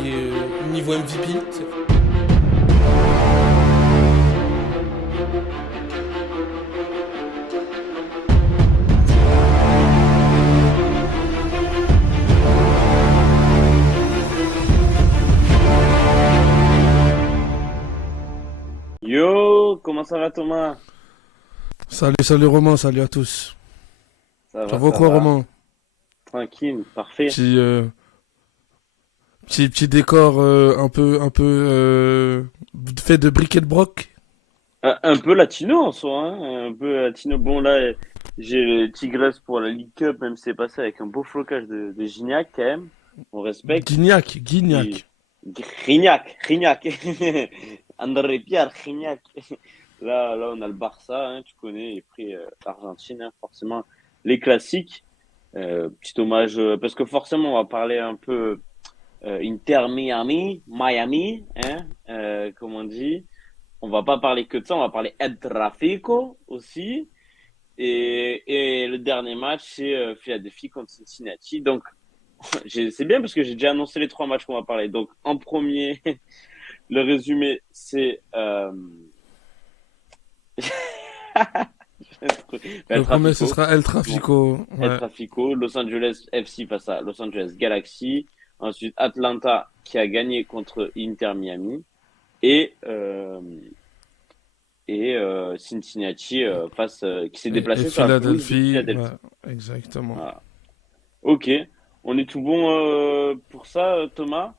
qui est niveau MVP. Yo, comment ça va Thomas? Salut Romain, salut à tous. Ça va Ça quoi va. Romain? Tranquille, parfait. Petit, petit décor fait de briquet de broc. Un peu latino en soi, hein, un peu latino. Bon là, j'ai le Tigres pour la League Cup, même si c'est passé avec un beau flocage de Gignac quand même. On respecte. Guignac. Puis Gignac. André Pierre Gignac. Là, on a le Barça, hein, tu connais, et puis l'Argentine, hein, forcément. Les classiques. Petit hommage, parce que forcément, on va parler un peu Inter Miami, hein, comme on dit. On va pas parler que de ça, on va parler El Trafico aussi. Et le dernier match, c'est Philadelphie contre Cincinnati. Donc, c'est bien parce que j'ai déjà annoncé les trois matchs qu'on va parler. Donc, en premier, le résumé, c'est El Le premier ce Trafico. sera El Bon, Trafico. El Ouais. Trafico, Los Angeles FC face à Los Angeles Galaxy. Ensuite, Atlanta qui a gagné contre Inter Miami. Et, euh, et Cincinnati qui s'est Et déplacé sur la pelouse de Philadelphie, ouais, Philadelphie. exactement. Voilà. Ok, on est tout bon pour ça, Thomas.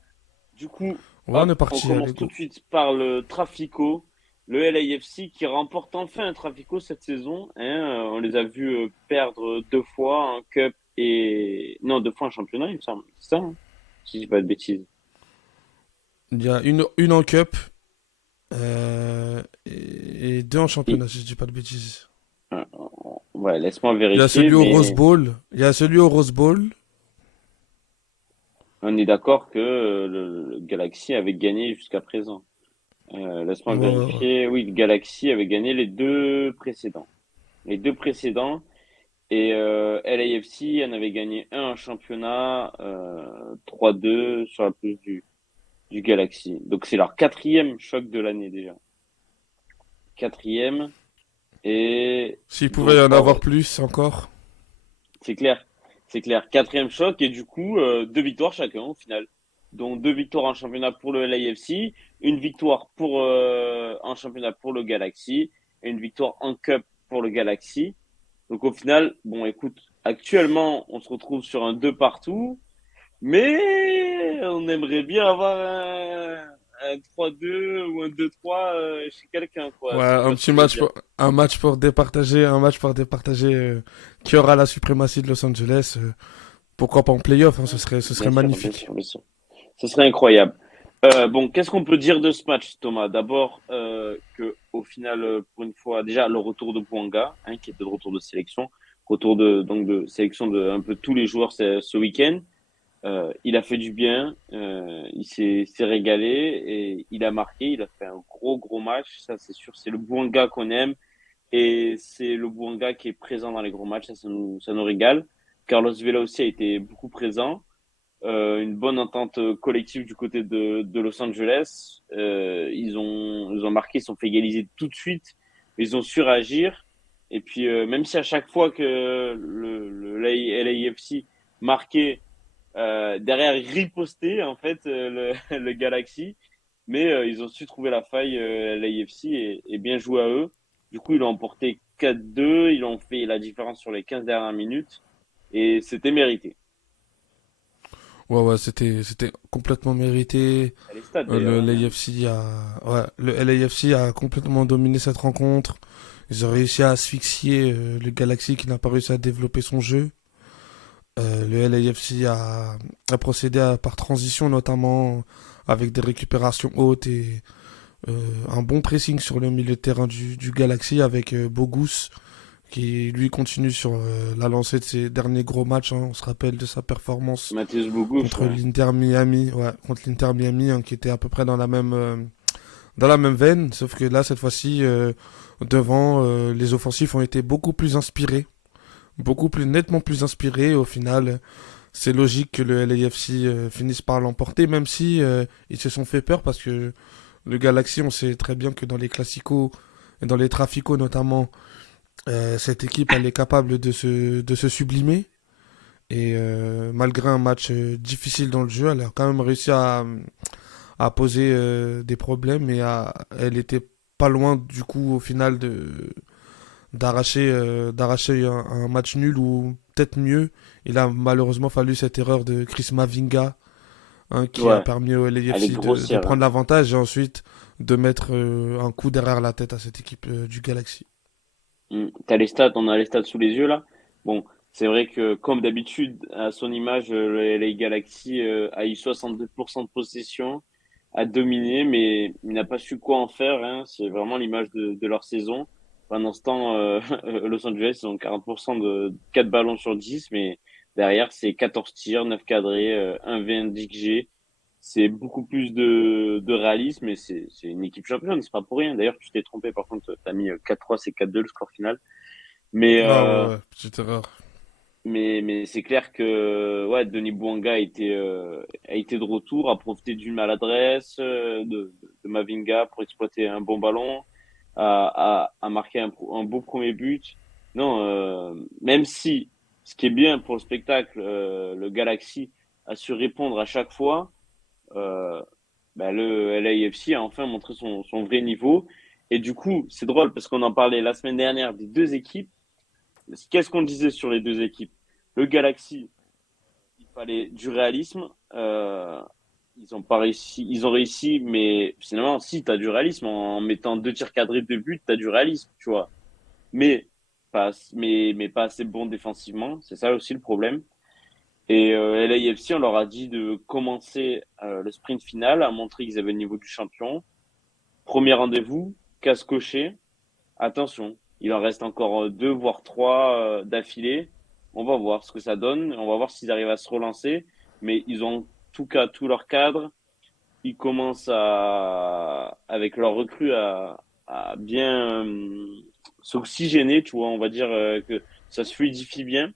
Du coup, Ouais, on hop, est on parti, allez commence tout go. de suite par le Trafico, le LAFC qui remporte enfin un Trafico cette saison. Hein. On les a vus perdre deux fois en Cup et non, deux fois en championnat, il me semble. C'est ça, hein, si je dis pas de bêtises. Il y a une en Cup et deux en Et, championnat, si je dis pas de bêtises. euh, ouais, laisse-moi Il y a vérifier, celui au Rose mais Bowl. Il y a celui au Rose Bowl. on est d'accord que le Galaxy avait gagné jusqu'à présent. Laisse-moi Ouais, ouais, ouais. vérifier. Oui, le Galaxy avait gagné les deux précédents. Les deux précédents. Et LAFC en avait gagné un en championnat 3-2 sur la pelouse du Galaxy. Donc c'est leur quatrième choc de l'année déjà. Quatrième. Et S'il pouvait y donc en ouais, avoir ouais, plus encore. c'est clair. C'est clair. Quatrième choc et du coup deux victoires chacun au final. Donc deux victoires en championnat pour le LAFC, une victoire en championnat pour le Galaxy et une victoire en Cup pour le Galaxy. Donc au final, bon écoute, actuellement on se retrouve sur un 2 partout, mais on aimerait bien avoir un 3-2 ou un 2-3 chez quelqu'un, quoi, Ouais, si tu un vois ce petit que je veux match dire. pour, un match pour départager qui aura la suprématie de Los Angeles. Pourquoi pas en playoff, hein, ce serait Bien sûr, bien magnifique. sûr, bien sûr. Ce serait incroyable. Bon, qu'est-ce qu'on peut dire de ce match, Thomas? D'abord, que au final, pour une fois, déjà le retour de Bouanga, hein, qui était de retour de sélection, retour de sélection de un peu tous les joueurs ce week-end. Il a fait du bien, s'est régalé et il a marqué, il a fait un gros match, ça c'est sûr, c'est le Bouanga qu'on aime et c'est le Bouanga qui est présent dans les gros matchs, ça nous régale. Carlos Vela aussi a été beaucoup présent, une bonne entente collective du côté de Los Angeles. Ils ont marqué, ils se sont fait égaliser tout de suite, ils ont su réagir et puis même si à chaque fois que le LAFC marquait derrière riposter en fait le Galaxy, mais ils ont su trouver la faille l'AFC et bien joué à eux. Du coup, ils ont emporté 4-2, ils ont fait la différence sur les 15 dernières minutes et c'était mérité. Ouais, ouais, c'était complètement mérité. À les stades d'ailleurs, Le hein. LAFC le LAFC a complètement dominé cette rencontre. Ils ont réussi à asphyxier le Galaxy qui n'a pas réussi à développer son jeu. Le LAFC a procédé par transition notamment avec des récupérations hautes et un bon pressing sur le milieu de terrain du Galaxy avec Bogus qui lui continue sur la lancée de ses derniers gros matchs, hein. On se rappelle de sa performance Mathias Bougouche, contre ouais. l'Inter Miami, ouais, contre l'Inter Miami, hein, qui était à peu près dans la même veine, sauf que là cette fois-ci devant les offensifs ont été beaucoup plus inspirés, beaucoup plus nettement plus inspirés. Au final, c'est logique que le LAFC finisse par l'emporter, même si ils se sont fait peur parce que le Galaxy, on sait très bien que dans les classicos et dans les traficos notamment, cette équipe elle est capable de se sublimer. Et malgré un match difficile dans le jeu, elle a quand même réussi à poser des problèmes elle était pas loin du coup au final d'arracher un match nul ou peut-être mieux. Il a malheureusement fallu cette erreur de Chris Mavinga, hein, qui a Ouais, permis au elle est LAFC de grossière, prendre hein. l'avantage et ensuite de mettre un coup derrière la tête à cette équipe du Galaxy. T'as les stats, on a les stats sous les yeux là. Bon, c'est vrai que comme d'habitude, à son image, le LA Galaxy a eu 62% de possession, a dominé, mais il n'a pas su quoi en faire, hein. C'est vraiment l'image de leur saison. Pendant ce temps, Los Angeles, ils ont 40% de 4 ballons sur 10, mais derrière, c'est 14 tirs, 9 cadrés, 1 V, 1 G. C'est beaucoup plus de réalisme, et c'est une équipe championne, c'est pas pour rien. D'ailleurs, tu t'es trompé, par contre, t'as mis 4-3, c'est 4-2 le score final. Mais, Ah ouais, ouais, petite erreur. mais c'est clair que ouais, Denis Bouanga a été de retour, a profité d'une maladresse de Mavinga pour exploiter un bon ballon, a marqué un beau premier but. Non, même si ce qui est bien pour le spectacle, le Galaxy a su répondre à chaque fois. Euh, le LAFC a enfin montré son vrai niveau. Et du coup, c'est drôle parce qu'on en parlait la semaine dernière des deux équipes. Qu'est-ce qu'on disait sur les deux équipes? Le Galaxy, il fallait du réalisme. Ils ont pas réussi, ils ont réussi, mais finalement, si, tu as du réalisme. En mettant deux tirs cadrés de but, tu as du réalisme, tu vois. Mais mais pas assez bon défensivement. C'est ça aussi le problème. Et LAFC, on leur a dit de commencer le sprint final, à montrer qu'ils avaient le niveau du champion. Premier rendez-vous, casse coché. Attention, il en reste encore deux, voire trois d'affilée. On va voir ce que ça donne. On va voir s'ils arrivent à se relancer. Mais ils ont en tout cas tout leur cadre. Ils commencent avec leur recrue à bien s'oxygéner, tu vois. On va dire que ça se fluidifie bien.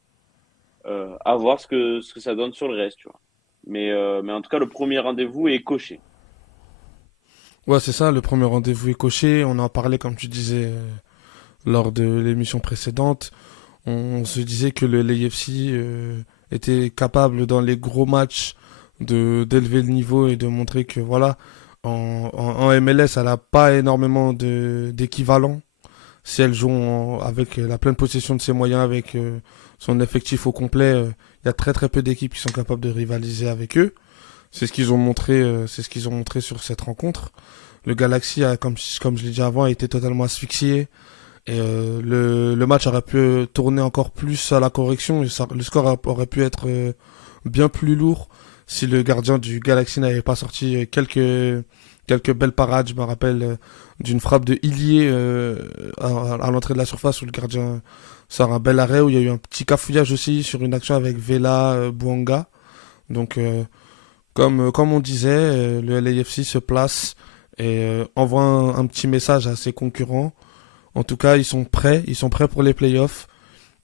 À voir ce que ça donne sur le reste, tu vois. Mais en tout cas, le premier rendez-vous est coché. Ouais, c'est ça, le premier rendez-vous est coché. On en parlait, comme tu disais, lors de l'émission précédente. On se disait que le LAFC était capable dans les gros matchs d'élever le niveau et de montrer que voilà, en MLS, elle n'a pas énormément d'équivalent. Si elle joue avec la pleine possession de ses moyens, avec son effectif au complet, il y a très très peu d'équipes qui sont capables de rivaliser avec eux. C'est ce qu'ils ont montré sur cette rencontre. Le Galaxy, comme je l'ai dit avant, a été totalement asphyxié. Et le match aurait pu tourner encore plus à la correction. Le score aurait pu être bien plus lourd si le gardien du Galaxy n'avait pas sorti quelques belles parades. Je me rappelle d'une frappe de Illier à l'entrée de la surface où le gardien sort un bel arrêt, où il y a eu un petit cafouillage aussi sur une action avec Vela Bouanga. Donc, comme on disait, le LAFC se place et envoie un petit message à ses concurrents. En tout cas, ils sont prêts pour les playoffs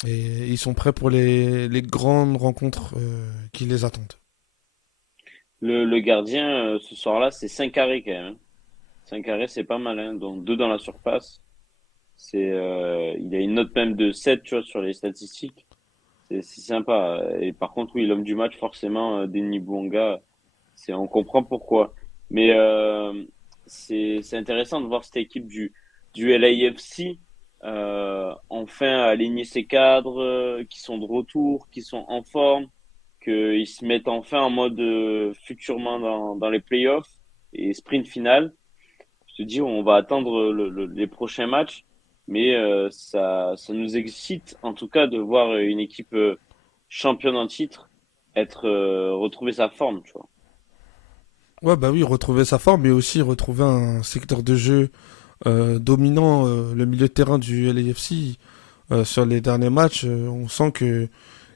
et ils sont prêts pour les grandes rencontres qui les attendent. Le gardien, ce soir-là, c'est 5 carrés quand même, hein. 5 carrés, c'est pas mal, hein. Donc, deux dans la surface. Il a une note même de 7, tu vois, sur les statistiques. C'est sympa. Et par contre, oui, l'homme du match, forcément, Denis Bouanga, on comprend pourquoi. Mais c'est intéressant de voir cette équipe du LAFC enfin aligner ses cadres, qui sont de retour, qui sont en forme, qu'ils se mettent enfin en mode futurement dans les playoffs et sprint final. Je te dis, on va attendre les prochains matchs, mais ça nous excite en tout cas de voir une équipe championne en titre retrouver sa forme, tu vois. Ouais, bah oui, retrouver sa forme, mais aussi retrouver un secteur de jeu dominant. Le milieu de terrain du LAFC, sur les derniers matchs, on sent que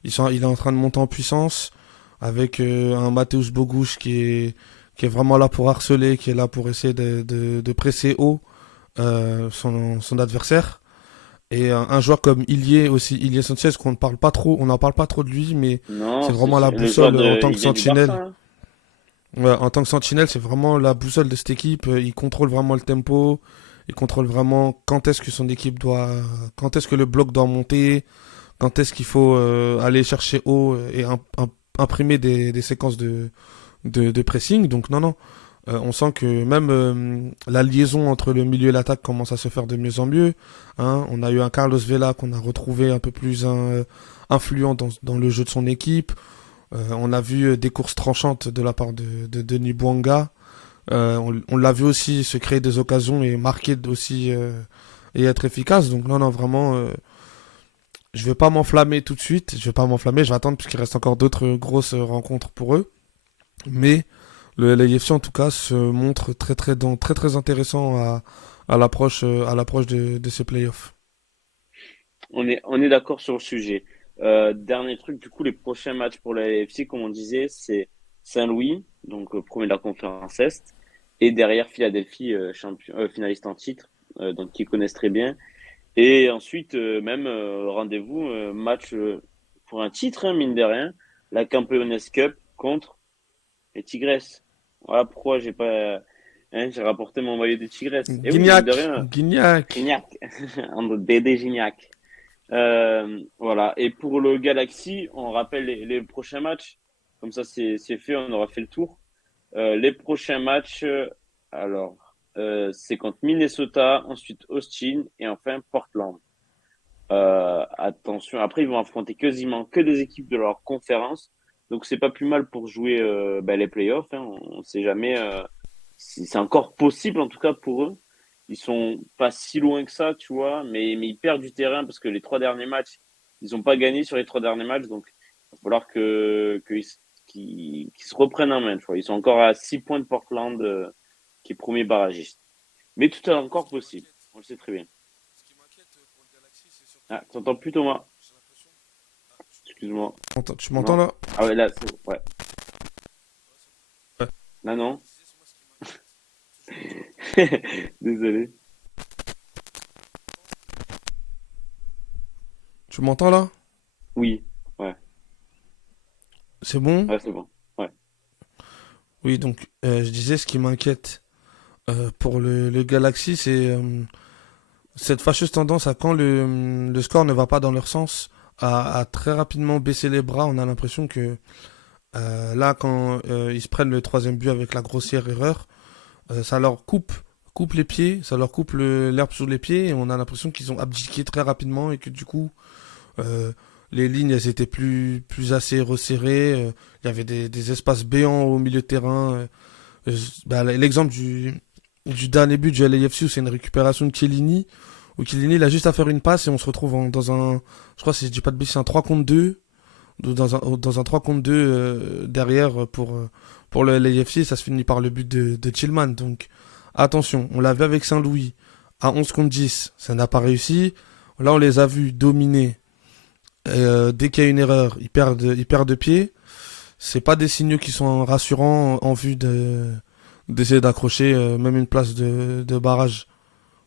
il est en train de monter en puissance avec un Mateusz Bogusz qui est vraiment là pour harceler, qui est là pour essayer de presser haut son adversaire. Et un joueur comme Ilie aussi, Ilie Sanchez, qu'on ne parle pas trop, on n'en parle pas trop de lui, mais c'est Non, vraiment la le joueur boussole en de, tant que il vient du Barça, sentinelle. hein. Ouais, en tant que sentinelle, c'est vraiment la boussole de cette équipe. Il contrôle vraiment le tempo. Il contrôle vraiment quand est-ce que son équipe doit, quand est-ce que le bloc doit monter, quand est-ce qu'il faut aller chercher haut et imprimer des séquences de pressing. Donc non, non. On sent que même la liaison entre le milieu et l'attaque commence à se faire de mieux en mieux. Hein. On a eu un Carlos Vela qu'on a retrouvé un peu plus influent dans le jeu de son équipe. On a vu des courses tranchantes de la part de Denis Bouanga. On l'a vu aussi se créer des occasions et marquer aussi et être efficace. Donc non, non, vraiment, je vais pas m'enflammer tout de suite. Je vais pas m'enflammer. Je vais attendre puisqu'il reste encore d'autres grosses rencontres pour eux. Mais le LAFC en tout cas se montre très très intéressant à l'approche de ces playoffs. On est d'accord sur le sujet. Dernier truc, du coup, les prochains matchs pour la LFC, comme on disait, c'est Saint-Louis, donc premier de la conférence Est, et derrière Philadelphie, finaliste en titre, donc qui connaissent très bien. Et ensuite, même rendez-vous, match pour un titre, hein, mine de rien, la Campeones Cup contre les Tigresses. Voilà pourquoi j'ai rapporté mon maillot des Tigresses. Et oui, mine de Guignac, rien, Guignac. Gignac, André Dédé Gignac. Voilà. Et pour le Galaxy, on rappelle les prochains matchs. Comme ça, c'est fait, on aura fait le tour. Les prochains matchs, c'est contre Minnesota, ensuite Austin et enfin Portland. Attention, après ils vont affronter quasiment que des équipes de leur conférence, donc c'est pas plus mal pour jouer les playoffs. Hein. On sait jamais, c'est encore possible en tout cas pour eux. Ils sont pas si loin que ça, tu vois, mais ils perdent du terrain parce que les trois derniers matchs, ils ont pas gagné sur les trois derniers matchs, donc il va falloir qu'ils se reprennent en main. Tu vois, ils sont encore à 6 points de Portland, qui est premier barragiste. Mais tout est encore possible. On le sait très bien. Ah, t'entends plus Thomas? Excuse-moi. Tu m'entends Non? là? Ah ouais, là, c'est bon. Ouais. Ouais. Là, non? Désolé. Tu m'entends là? Oui. Ouais. C'est bon? Ouais, c'est bon. Ouais. Oui, donc je disais ce qui m'inquiète pour le Galaxy, c'est cette fâcheuse tendance à quand le score ne va pas dans leur sens, à très rapidement baisser les bras. On a l'impression que là, quand ils se prennent le troisième but avec la grossière erreur, ça leur coupe les pieds, ça leur coupe l'herbe sous les pieds, et on a l'impression qu'ils ont abdiqué très rapidement et que du coup, euh, les lignes, elles étaient plus assez resserrées. Il y avait des espaces béants au milieu de terrain. L'exemple du dernier but du LAFC où c'est une récupération de Chiellini, où Chiellini il a juste à faire une passe et on se retrouve dans un, je crois si je dis pas de bêtises, un 3 contre 2, dans un 3 contre 2 derrière pour le LAFC, ça se finit par le but de Tillman. Donc attention, on l'a vu avec Saint-Louis à 11 contre 10, ça n'a pas réussi. Là on les a vus dominer. Dès qu'il y a une erreur, ils perdent de pied. C'est pas des signaux qui sont rassurants en vue d'essayer d'accrocher même une place de barrage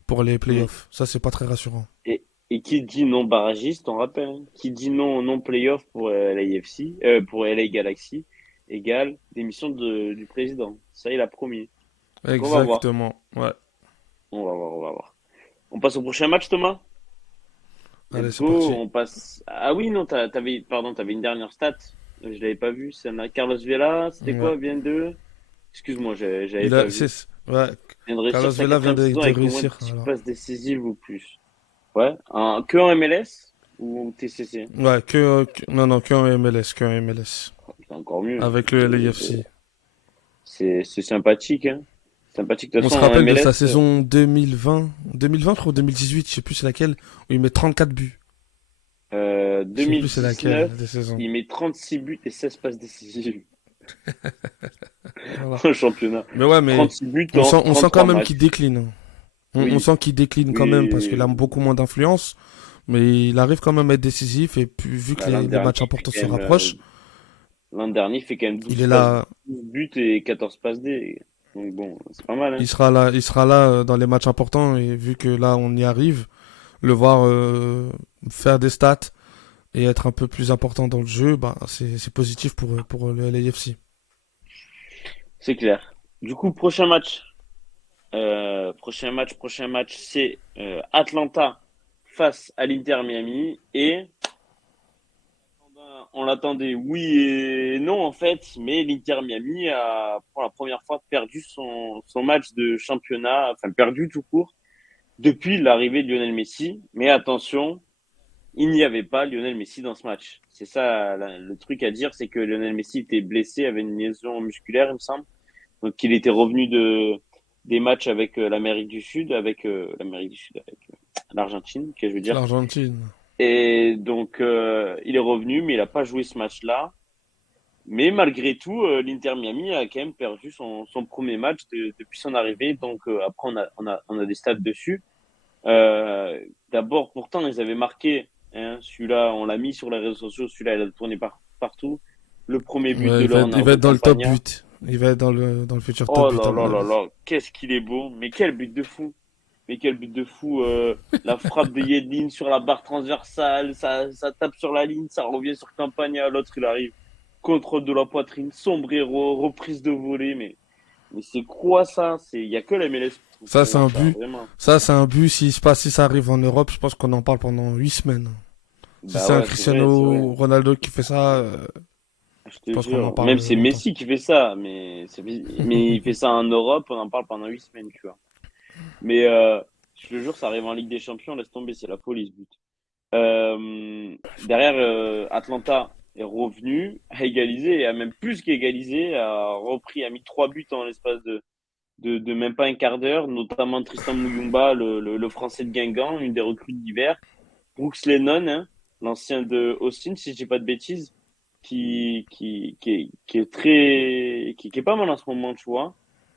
pour les Mm. playoffs. Ça, c'est pas très rassurant. Et qui dit non barragiste, on rappelle, hein, qui dit non playoff pour l'AFC, pour LA Galaxy, égale démission du président. Ça, il a promis. Donc on va voir. Exactement. Ouais. On va voir. On passe au prochain match, Thomas? Allez, Let's c'est go, parti. on passe. Ah oui, non, t'avais une dernière stat. Je l'avais pas vue. C'est Carlos Vela, c'était Ouais. quoi? Vient de. Excuse-moi, j'avais Il pas a, vu. ouais. Vient de Carlos réussir sa Vela vient quatrième saison de avec au moins réussir. 10 Voilà. passes décisives ou plus. Ouais. Que en MLS ou TCC? Ouais, non, non, que en MLS, que en MLS. C'est encore mieux. Avec le LAFC. C'est sympathique, hein. Sympathique. De toute On se façon, en rappelle de sa MLS, saison 2020, je crois, ou 2018, je sais plus c'est laquelle, où il met 34 buts. Je sais plus c'est laquelle 2019, des saisons. il met 36 buts et 16 passes décisives Voilà. au championnat. Mais ouais, mais 36 buts en on sent quand 33 même qu'il matchs. décline. Hein. On Oui, sent qu'il décline quand même parce qu'il a oui. beaucoup moins d'influence. Mais il arrive quand même à être décisif. Et puis, vu que Bah, les matchs importants se rapprochent, l'an dernier, il fait quand même il 12 est passes, là. 12 buts et 14 passes D. Donc bon, c'est pas mal, hein. Il sera là dans les matchs importants. Et vu que là, on y arrive, le voir faire des stats et être un peu plus important dans le jeu, bah, c'est positif pour le LAFC. C'est clair. Du coup, prochain match, c'est Atlanta face à l'Inter Miami et on l'attendait, oui et non en fait, mais l'Inter Miami a pour la première fois perdu son match de championnat, enfin perdu tout court depuis l'arrivée de Lionel Messi. Mais attention, il n'y avait pas Lionel Messi dans ce match. C'est ça le truc à dire, c'est que Lionel Messi était blessé, avait une lésion musculaire, il me semble. Donc il était revenu des matchs avec avec l'Argentine, que je veux dire. L'Argentine. Et donc il est revenu, mais il n'a pas joué ce match-là. Mais malgré tout, l'Inter Miami a quand même perdu son premier match depuis son arrivée. Donc après, on a des stats dessus. D'abord, pourtant, ils avaient marqué. Hein, celui-là, on l'a mis sur les réseaux sociaux. Celui-là, il a tourné partout. Le premier but Ouais, de il va Leonardo être dans le top Campagna. but. Il va être dans le futur top Oh but, à là mon là là avis. là, qu'est-ce qu'il est beau. Mais quel but de fou. Mais quel but de fou. La frappe de Yedlin sur la barre transversale. Ça tape sur la ligne. Ça revient sur Campagna. L'autre, il arrive. Contrôle de la poitrine. Sombrero. Reprise de volée. Mais c'est quoi ça? Il y a que la MLS Ça, pour c'est voir un ça, but. vraiment. Ça, c'est un but. Si ça arrive en Europe, je pense qu'on en parle pendant 8 semaines. Si Bah c'est un ouais, c'est vrai, c'est vrai. Cristiano Ronaldo qui fait ça, Je je te pense qu'on en jure. parle Même c'est longtemps. Messi qui fait ça, mais il fait ça en Europe, on en parle pendant 8 semaines, tu vois. Mais je te jure, ça arrive en Ligue des Champions, laisse tomber, c'est la folie ce but. Derrière, Atlanta est revenu, a égalisé, et a même plus qu'égalisé, a mis 3 buts en l'espace de même pas un quart d'heure, notamment Tristan Muyumba, le Français de Guingamp, une des recrues d'hiver. Brooks Lennon, hein, l'ancien de Austin, si je dis pas de bêtises, qui est qui est pas mal en ce moment, tu vois.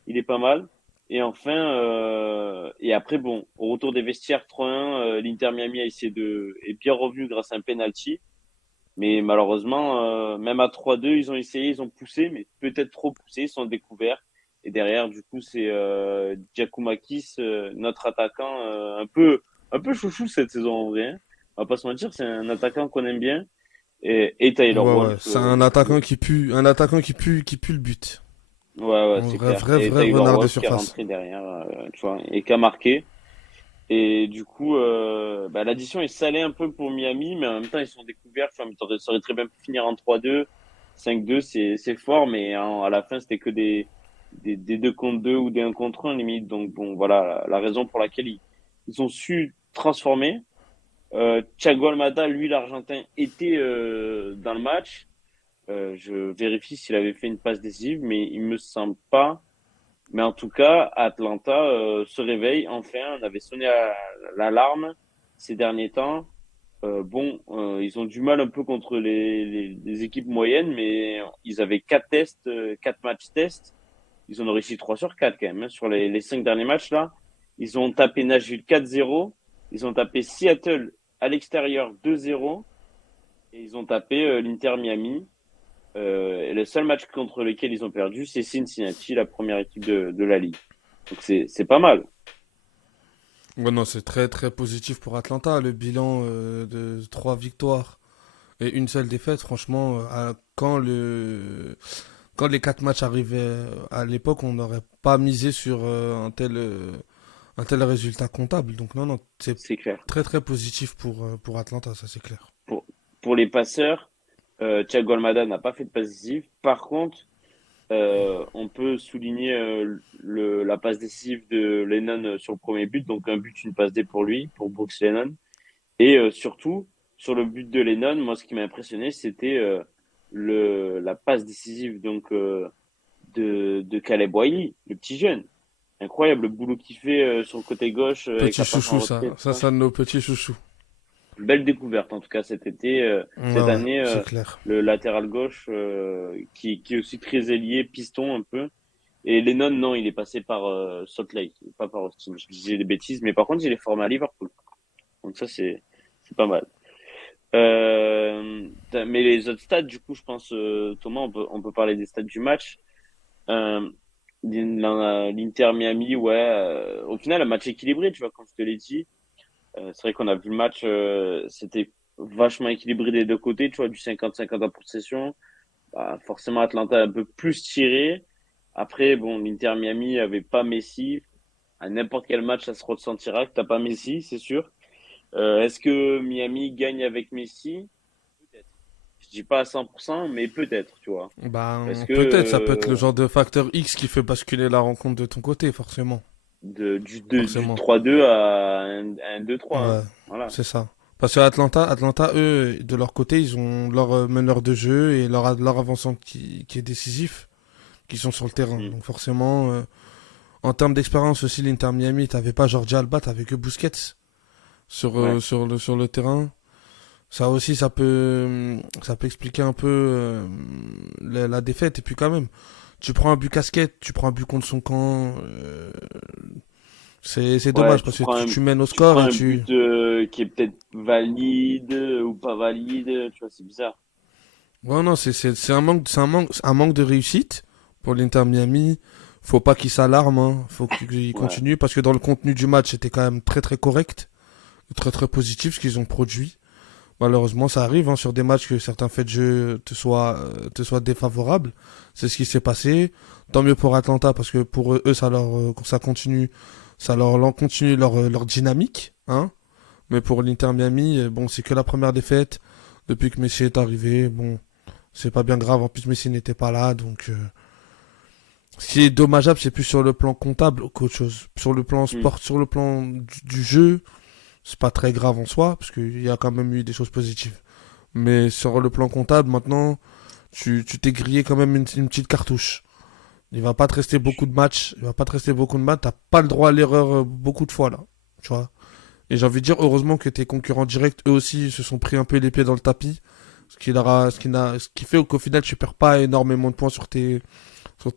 Il est pas mal. Et enfin, et après, bon, au retour des vestiaires 3-1, l'Inter Miami est bien revenu grâce à un penalty. Mais malheureusement, même à 3-2, ils ont essayé, ils ont poussé, mais peut-être trop poussé, ils sont découverts. Et derrière, du coup, c'est Giacomakis, notre attaquant, un peu chouchou cette saison en vrai. Hein. On va pas se mentir, c'est un attaquant qu'on aime bien. Et Tyler Ouais, ouais. Wolf, C'est un attaquant qui pue, qui pue le but. ouais, Un c'est vrai, clair. vrai, Et vrai Tyler renard de Wolf qui est surface. rentré derrière, tu vois, et qui a marqué. Et du coup, bah, l'addition est salée un peu pour Miami, mais en même temps, ils sont découverts. Tu vois, ça aurait très bien pu finir en 3-2, 5-2, c'est fort, mais hein, à la fin, c'était que des 2 contre 2 ou des 1 contre 1 limite. Donc bon, voilà la raison pour laquelle ils ont su transformer. Thiago Almada, lui, l'Argentin, était dans le match. Je vérifie s'il avait fait une passe décisive, mais il me semble pas. Mais en tout cas, Atlanta se réveille enfin. On avait sonné l'alarme ces derniers temps. Bon, ils ont du mal un peu contre les équipes moyennes, mais ils avaient 4 tests, 4 matchs tests. Ils en ont réussi 3 sur 4 quand même. Hein, sur les 5 derniers matchs là, ils ont tapé Nashville 4-0. Ils ont tapé Seattle à l'extérieur 2-0. Et ils ont tapé l'Inter Miami. Et le seul match contre lequel ils ont perdu, c'est Cincinnati, la première équipe de la ligue. Donc c'est pas mal. Ouais, non, c'est très, très positif pour Atlanta. Le bilan de 3 victoires et une seule défaite, franchement, quand les 4 matchs arrivaient à l'époque, on n'aurait pas misé sur un tel résultat comptable. Donc non, non, c'est C'est clair. très très positif pour Atlanta, ça c'est clair. Pour, pour les passeurs, Thiago Almada n'a pas fait de passe décisive. Par contre, on peut souligner la passe décisive de Lennon sur le premier but. Donc un but, une passe D pour lui, pour Brooks Lennon. Et surtout, sur le but de Lennon, moi, ce qui m'a impressionné, c'était la passe décisive de Caleb Wiley, le petit jeune. Incroyable le boulot qu'il fait sur le côté gauche avec Petit la passe en chouchou, retrait, ça. tout Ça, ça. c'est un de nos petits chouchous. Belle découverte en tout cas cet été, Ouais, cette ouais, année, c'est clair. le latéral gauche qui est aussi très ailier, piston un peu. Et Lennon, non, il est passé par Salt Lake, pas par Austin. Je disais des bêtises, mais par contre, il est formé à Liverpool. Donc ça, c'est pas mal. Mais les autres stats, du coup, je pense, Thomas, on peut parler des stats du match. Euh, l'Inter Miami, ouais, au final, un match équilibré, tu vois, comme je te l'ai dit. C'est vrai qu'on a vu le match, c'était vachement équilibré des deux côtés, tu vois, du 50-50 en possession. Bah, forcément, Atlanta a un peu plus tiré. Après, bon, l'Inter Miami avait pas Messi. À n'importe quel match, ça se ressentira que t'as pas Messi, c'est sûr. Est-ce que Miami gagne avec Messi? Peut-être. Je dis pas à 100%, mais peut-être, tu vois. Parce Ben, que peut-être, ça peut être le genre de facteur X qui fait basculer la rencontre de ton côté, forcément. du Forcément. 3-2 à un 2-3, hein. Ouais, Voilà. c'est ça. Parce que Atlanta, eux, de leur côté, ils ont leur meneur de jeu et leur avançant qui est décisif, qui sont sur le terrain. Mm. Donc forcément, en termes d'expérience aussi, l'Inter Miami, t'avais pas Jordi Alba, t'avais que Busquets Ouais. sur le terrain. Ça aussi, ça peut expliquer un peu la défaite. Et puis quand même, tu prends un but casquette, tu prends un but contre son camp. C'est Ouais, dommage parce que tu mènes au tu score prends et un tu... but qui est peut-être valide ou pas valide, tu vois, c'est bizarre. Ouais, non, c'est un manque de réussite pour l'Inter Miami. Faut pas qu'il s'alarme, hein. Faut qu'il Ouais. continue parce que dans le contenu du match, c'était quand même très très correct, très très positif ce qu'ils ont produit. Malheureusement, ça arrive hein, sur des matchs que certains faits de jeu te soient défavorables. C'est ce qui s'est passé. Tant mieux pour Atlanta parce que pour eux, ça continue, continue leur dynamique, hein. Mais pour l'Inter Miami, bon, c'est que la première défaite depuis que Messi est arrivé. Bon, c'est pas bien grave. En plus, Messi n'était pas là, donc ce qui est dommageable, c'est plus sur le plan comptable qu'autre chose. Sur le plan Mm. sport, sur le plan du jeu, c'est pas très grave en soi parce qu'il y a quand même eu des choses positives. Mais sur le plan comptable, maintenant, tu t'es grillé quand même une petite cartouche. Il va pas te rester beaucoup de matchs. Il va pas te rester beaucoup de matchs. T'as pas le droit à l'erreur beaucoup de fois là. Tu vois. Et j'ai envie de dire, heureusement que tes concurrents directs, eux aussi, se sont pris un peu les pieds dans le tapis. Ce qui fait qu'au final, tu perds pas énormément de points sur tes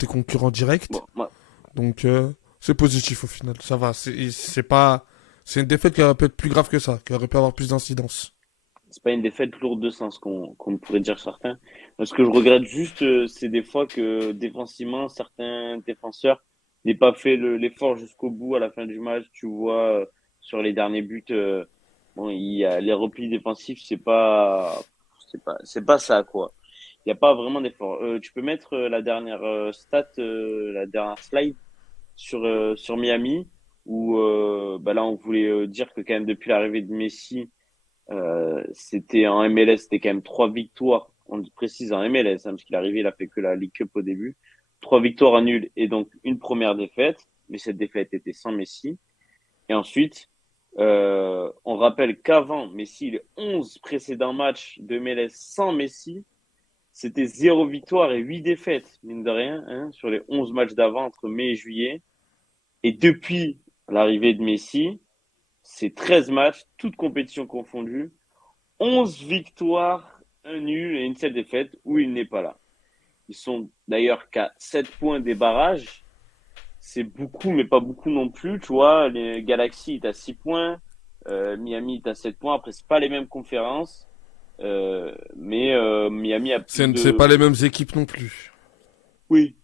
concurrents directs. Bon, moi, Donc, c'est positif au final. Ça va. C'est pas, c'est une défaite qui aurait pu être plus grave que ça, qui aurait pu avoir plus d'incidence. c'est pas une défaite lourde de sens qu'on pourrait dire certains. Ce que je regrette juste, c'est des fois que défensivement, certains défenseurs n'aient pas fait l'effort jusqu'au bout à la fin du match. Tu vois, sur les derniers buts, bon, il y a les replis défensifs, c'est pas ça, quoi. Il n'y a pas vraiment d'effort. Tu peux mettre la dernière la dernière slide sur Miami, où bah là, on voulait dire que quand même depuis l'arrivée de Messi, c'était en MLS, c'était quand même 3 victoires. On précise en MLS, hein, parce qu'il est arrivé, il a fait que la League Cup au début. 3 victoires à nul et donc une première défaite. Mais cette défaite était sans Messi. Et ensuite, on rappelle qu'avant Messi, les 11 précédents matchs de MLS sans Messi, c'était 0 victoire et 8 défaites, mine de rien, hein, sur les 11 matchs d'avant entre mai et juillet. Et depuis l'arrivée de Messi, c'est 13 matchs, toutes compétitions confondues, 11 victoires, un nul et une seule défaite où il n'est pas là. Ils sont d'ailleurs qu'à 7 points des barrages. C'est beaucoup, mais pas beaucoup non plus. Tu vois, les Galaxy est à 6 points, Miami est à 7 points. Après, c'est pas les mêmes conférences, mais Miami a plus C'est pas de. les mêmes équipes non plus. Oui.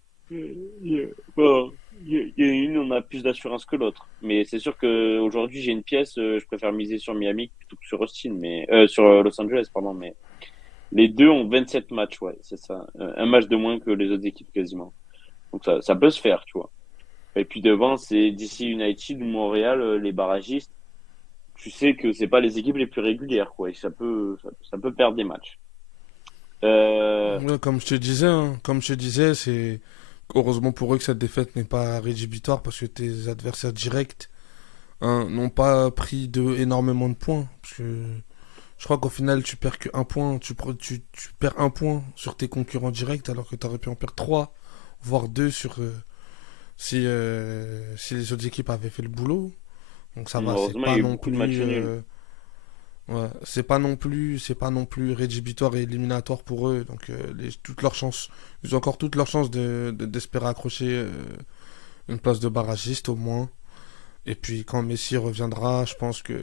Bon, il y a une, on a plus d'assurance que l'autre. Mais c'est sûr qu'aujourd'hui, j'ai une pièce, je préfère miser sur Miami plutôt que sur Austin, mais sur Los Angeles, pardon. Mais les deux ont 27 matchs, ouais, c'est ça. Un match de moins que les autres équipes quasiment. Donc ça peut se faire, tu vois. Et puis devant, c'est DC United ou Montréal, les barragistes. Tu sais que c'est pas les équipes les plus régulières, quoi. Et ça peut perdre des matchs. Euh, Ouais, comme je te disais, c'est heureusement pour eux que cette défaite n'est pas rédhibitoire parce que tes adversaires directs hein, n'ont pas pris énormément de points. Parce que je crois qu'au final, tu perds que un point, tu perds un point sur tes concurrents directs alors que tu aurais pu en perdre trois, voire deux si les autres équipes avaient fait le boulot. Donc ça va, Heureusement, il y a eu beaucoup de matchs nuls. ouais, c'est pas non plus rédhibitoire et éliminatoire pour eux. Donc toutes leurs chances, ils ont encore toutes leurs chances d'espérer accrocher une place de barragiste au moins. Et puis quand Messi reviendra, je pense que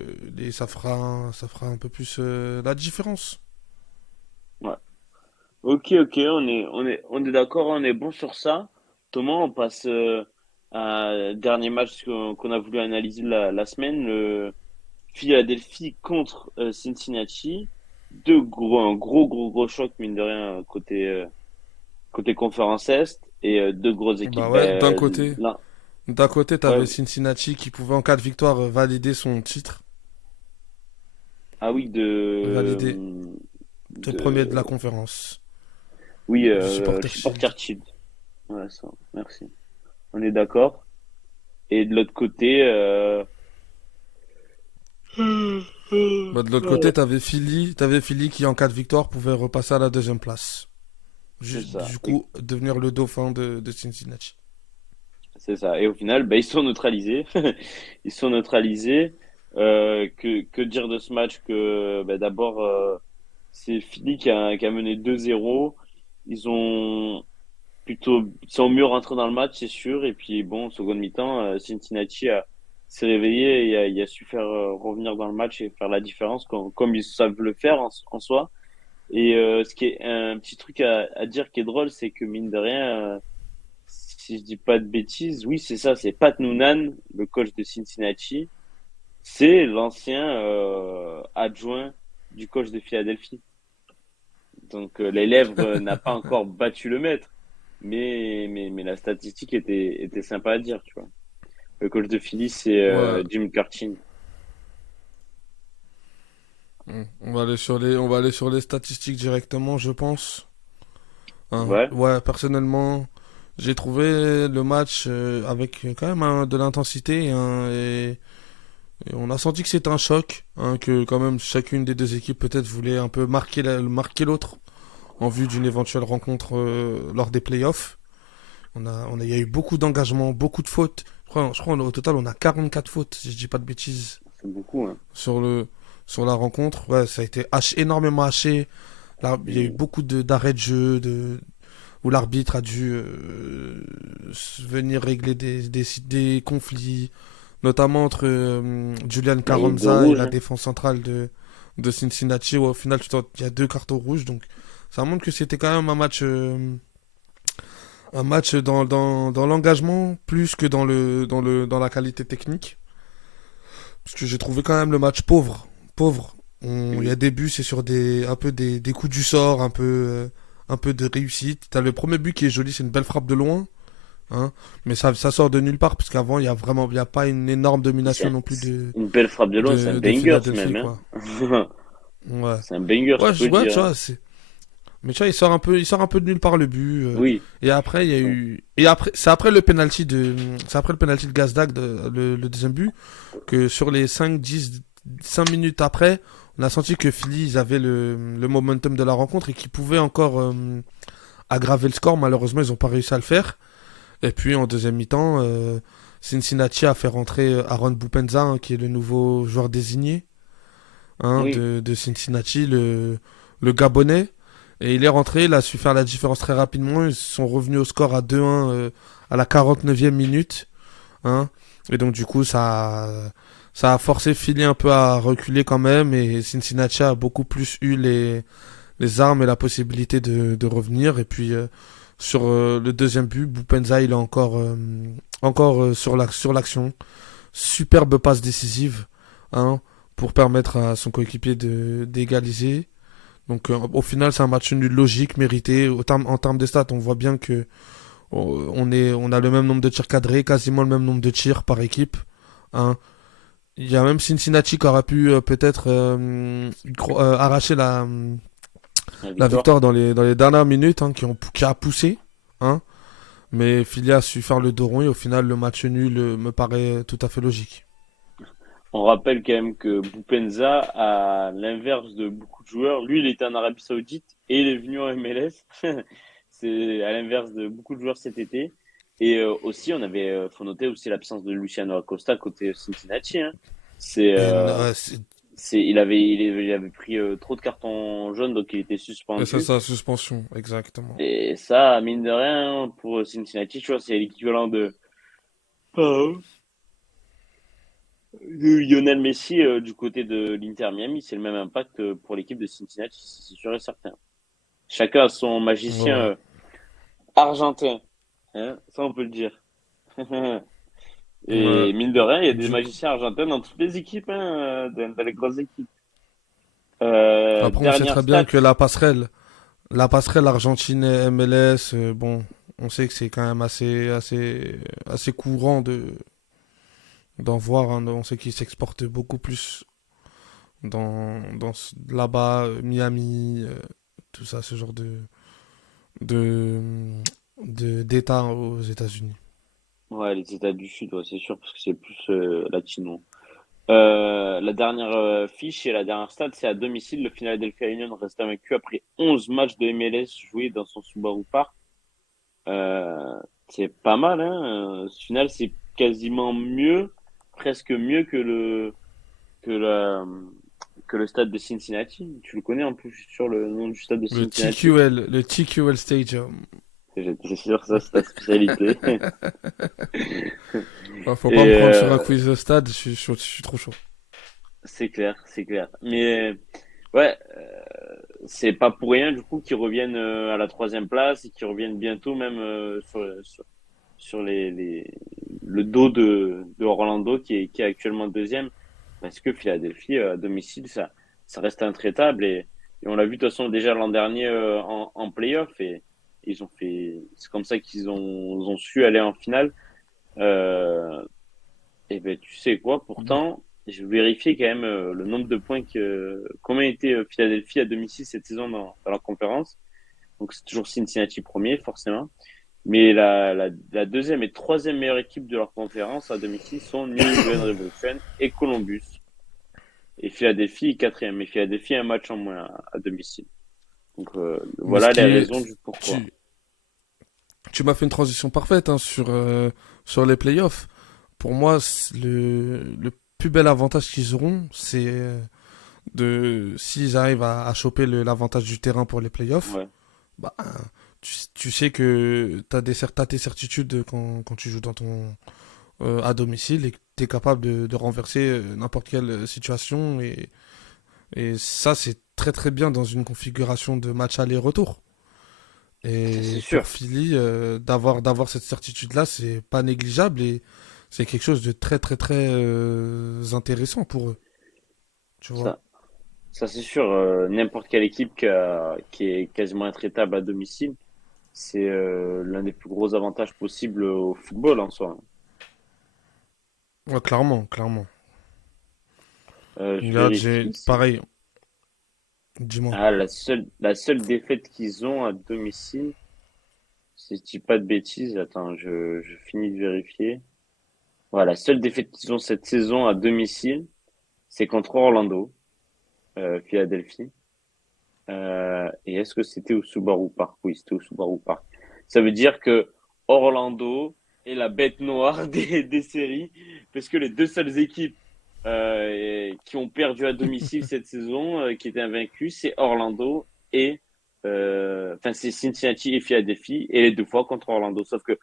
ça fera un peu plus la différence. Ouais. Ok, on est d'accord, on est bon sur ça. Thomas, on passe à dernier match qu'on a voulu analyser la semaine, Philadelphie contre Cincinnati. Un gros choc, mine de rien, côté conférence Est. Et deux grosses équipes. Bah ouais, d'un côté, Ouais, t'avais Cincinnati qui pouvait en cas de victoire valider son titre, ah oui, valider le premier de la de, conférence oui, du Supporter Shield. Supporter Shield. Ouais, ça, merci. On est d'accord. Et de l'autre côté, Bah, de l'autre côté, t'avais Philly qui en cas de victoire pouvait repasser à la deuxième place. c'est ça. Du coup, devenir le dauphin de Cincinnati. C'est ça. Et au final, bah, ils sont neutralisés. Ils sont neutralisés. Que dire de ce match que bah, d'abord, c'est Philly qui a mené 2-0. Ils ont ils sont mieux rentrés dans le match, c'est sûr. Et puis bon, seconde mi-temps, Cincinnati s'est réveillé et a su faire revenir dans le match et faire la différence comme ils savent le faire en soi. Et ce qui est un petit truc à dire qui est drôle, c'est que mine de rien, si je dis pas de bêtises, oui, c'est ça, c'est Pat Noonan, le coach de Cincinnati. C'est l'ancien adjoint du coach de Philadelphie. Donc l'élève n'a pas encore battu le maître, mais la statistique était sympa à dire, tu vois. Le coach de Philly, c'est Ouais, Jim Curtin. on va aller sur les statistiques directement, je pense. Hein. Ouais, Ouais, personnellement, j'ai trouvé le match avec quand même de l'intensité et on a senti que c'était un choc, hein, que quand même chacune des deux équipes peut-être voulait un peu marquer l'autre en vue d'une éventuelle rencontre lors des playoffs. Il y a eu beaucoup d'engagement, beaucoup de fautes. Je crois au total on a 44 fautes, si je dis pas de bêtises, c'est beaucoup, hein. sur sur la rencontre. Ouais, ça a été énormément haché. Là, il y a eu Mm. beaucoup d'arrêts de jeu, où l'arbitre a dû venir régler des conflits, notamment entre Julian Bah, il y a eu deux Carranza et rouges, la hein. défense centrale de Cincinnati, où au final il y a deux cartons rouges. Donc ça montre que c'était quand même un match dans l'engagement plus que dans la qualité technique. Parce que j'ai trouvé quand même le match pauvre. Pauvre. Il y a Mm. des buts, c'est sur un peu des coups du sort, un peu de réussite. T'as le premier but qui est joli, c'est une belle frappe de loin. Hein, mais ça sort de nulle part, parce qu'avant, il y a pas une énorme domination non plus C'est une belle frappe de loin, c'est un de banger Philadelphie, même, quoi. hein. Ouais. C'est un banger, Ouais, tu peux le ouais, dire, tu hein. vois, mais tu vois, il sort un peu de nulle part le but. Oui. Et après, il y a Ouais. eu. C'est après le penalty de Gazdag, le deuxième but, que sur les 5 minutes après, on a senti que Philly, ils avaient le momentum de la rencontre et qu'ils pouvaient encore aggraver le score. Malheureusement, ils n'ont pas réussi à le faire. Et puis, en deuxième mi-temps, Cincinnati a fait rentrer Aaron Bupenza, hein, qui est le nouveau joueur désigné, hein, Oui. de Cincinnati, le Gabonais. Et il est rentré, il a su faire la différence très rapidement. Ils sont revenus au score à 2-1 à la 49e minute. Hein. Et donc, du coup, ça a forcé Philly un peu à reculer quand même. Et Cincinnati a beaucoup plus eu les armes et la possibilité de revenir. Et puis, sur le deuxième but, Bupenza, il est encore sur l'action. Superbe passe décisive, hein, pour permettre à son coéquipier d'égaliser. Donc au final, c'est un match nul logique, mérité. En termes de stats, on voit bien que on a le même nombre de tirs cadrés, quasiment le même nombre de tirs par équipe. Hein. Il y a même Cincinnati qui aurait pu peut-être arracher La la victoire. victoire dans les dernières minutes, hein, qui a poussé. Hein. Mais Philly a su faire le dos rond et au final, le match nul me paraît tout à fait logique. On rappelle quand même que Boupenza, à l'inverse de beaucoup de joueurs, lui, il était en Arabie Saoudite et il est venu en MLS. C'est à l'inverse de beaucoup de joueurs cet été. Et aussi, faut noter aussi l'absence de Luciano Acosta côté Cincinnati, hein. C'est, Et, euh, il avait pris trop de cartons jaunes, donc il était c'est suspendu. sa suspension, exactement. Et ça, mine de rien, pour Cincinnati, tu vois, c'est l'équivalent de Lionel Messi du côté de l'Inter Miami. C'est le même impact pour l'équipe de Cincinnati, c'est sûr et certain. Chacun a son magicien Ouais. argentin, hein, ça on peut le dire. Ouais. Et mine de rien, il y a des Du coup, magiciens argentins dans toutes les équipes, hein, dans les grosses équipes. après, on sait Dernière très bien stat. que la passerelle Argentine et MLS, bon, on sait que c'est quand même assez courant d'en voir, hein. On sait qu'ils s'exportent beaucoup plus là-bas, Miami, tout ça, ce genre de, d'État aux États-Unis. Ouais, les États du Sud, ouais, c'est sûr, parce que c'est plus latino. La dernière fiche et la dernière stat, c'est à domicile. Le Philadelphia Union reste invaincu après 11 matchs de MLS joués dans son Subaru Park. Euh, c'est pas mal, hein. Ce final, c'est quasiment mieux, presque mieux que la, que le stade de Cincinnati. Tu le connais en plus, je suis sur le nom du stade de Cincinnati. Le TQL Stadium. J'étais sûr que ça, c'est ta spécialité. Faut pas Et me prendre sur un quiz de stade, je suis trop chaud. c'est clair, c'est clair. Mais ouais, c'est pas pour rien du coup qu'ils reviennent à la troisième place et qu'ils reviennent bientôt même sur le dos de Orlando qui est actuellement deuxième parce que Philadelphie à domicile ça reste intraitable et on l'a vu de toute façon déjà l'an dernier en playoff et ils ont fait c'est comme ça ils ont su aller en finale. Et ben, tu sais quoi, Bah, pourtant, je vais vérifier quand même le nombre de points combien était Philadelphie à domicile cette saison dans la conférence. Donc c'est toujours Cincinnati premier, forcément. Mais la deuxième et troisième meilleure équipe de leur conférence à domicile sont New England Revolution et Columbus. Et Philadelphie est quatrième. Mais Philadelphie a un match en moins à domicile. Donc mais ce voilà les qui raisons est, du pourquoi. tu, tu m'as fait une transition parfaite, hein, sur les playoffs. Pour moi, le plus bel avantage qu'ils auront, c'est s'ils arrivent à choper l'avantage du terrain pour les playoffs. Ouais, Bah, tu sais que t'as tes certitudes quand tu joues à domicile et que tu es capable de renverser n'importe quelle situation. Et ça, c'est très très bien dans une configuration de match aller-retour. ça c'est Et sûr. pour Philly, d'avoir cette certitude-là, c'est pas négligeable et c'est quelque chose de très très très intéressant pour eux. Tu vois. Ça, ça c'est sûr. N'importe quelle équipe qui est quasiment intraitable à domicile. C'est l'un des plus gros avantages possibles au football en soi. Ouais, clairement, clairement. Je Regarde, vérifie. pareil, dis-moi. Ah, la seule défaite qu'ils ont à domicile, si je dis pas de bêtises, attends, je finis de vérifier. Voilà, la seule défaite qu'ils ont cette saison à domicile, c'est contre Orlando, Philadelphie. Et est-ce que c'était au Subaru Park? Oui, c'était au Subaru Park. Ça veut dire que Orlando est la bête noire des séries, parce que les deux seules équipes qui ont perdu à domicile cette saison, qui étaient invaincues, c'est Orlando et enfin c'est Cincinnati et Philadelphie, et les deux fois contre Orlando. Sauf que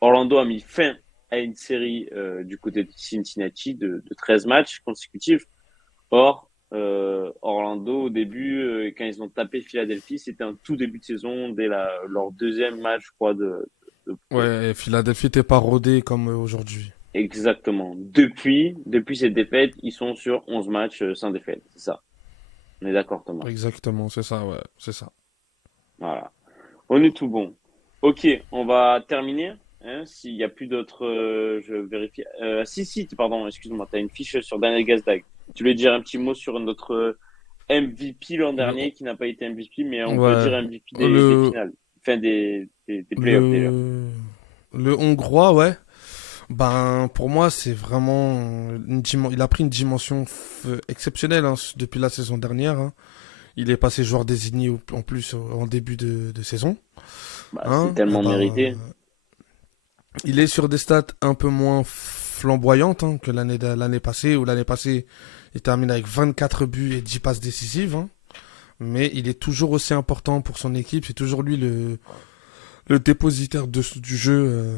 Orlando a mis fin à une série du côté de Cincinnati de 13 matchs consécutifs. Or, Orlando, au début, quand ils ont tapé Philadelphie, c'était un tout début de saison, dès leur deuxième match, je crois, de- Ouais, et Philadelphie t'es pas rodé comme aujourd'hui. exactement. Depuis cette défaite, ils sont sur 11 matchs sans défaite. C'est ça. On est d'accord, Thomas. Exactement, c'est ça, ouais, c'est ça. Voilà. On est tout bon. Ok, on va terminer. Hein, s'il n'y a plus d'autres, je vérifie. Si, pardon, excuse-moi, tu as une fiche sur Daniel Gazdag. Tu voulais dire un petit mot sur notre MVP l'an Le, dernier, qui n'a pas été MVP, mais on peut ouais, dire MVP des le, finales. Enfin, des playoffs déjà. le, le Hongrois, ouais. Ben, pour moi, c'est vraiment il a pris une dimension exceptionnelle, hein, depuis la saison dernière, hein. Il est passé joueur désigné en plus en début de saison, Bah, c'est hein. Eh tellement ben, mérité. il est sur des stats un peu moins flamboyantes, hein, que l'année passée, où l'année passée, il termine avec 24 buts et 10 passes décisives, hein. Mais il est toujours aussi important pour son équipe. C'est toujours lui le dépositaire du jeu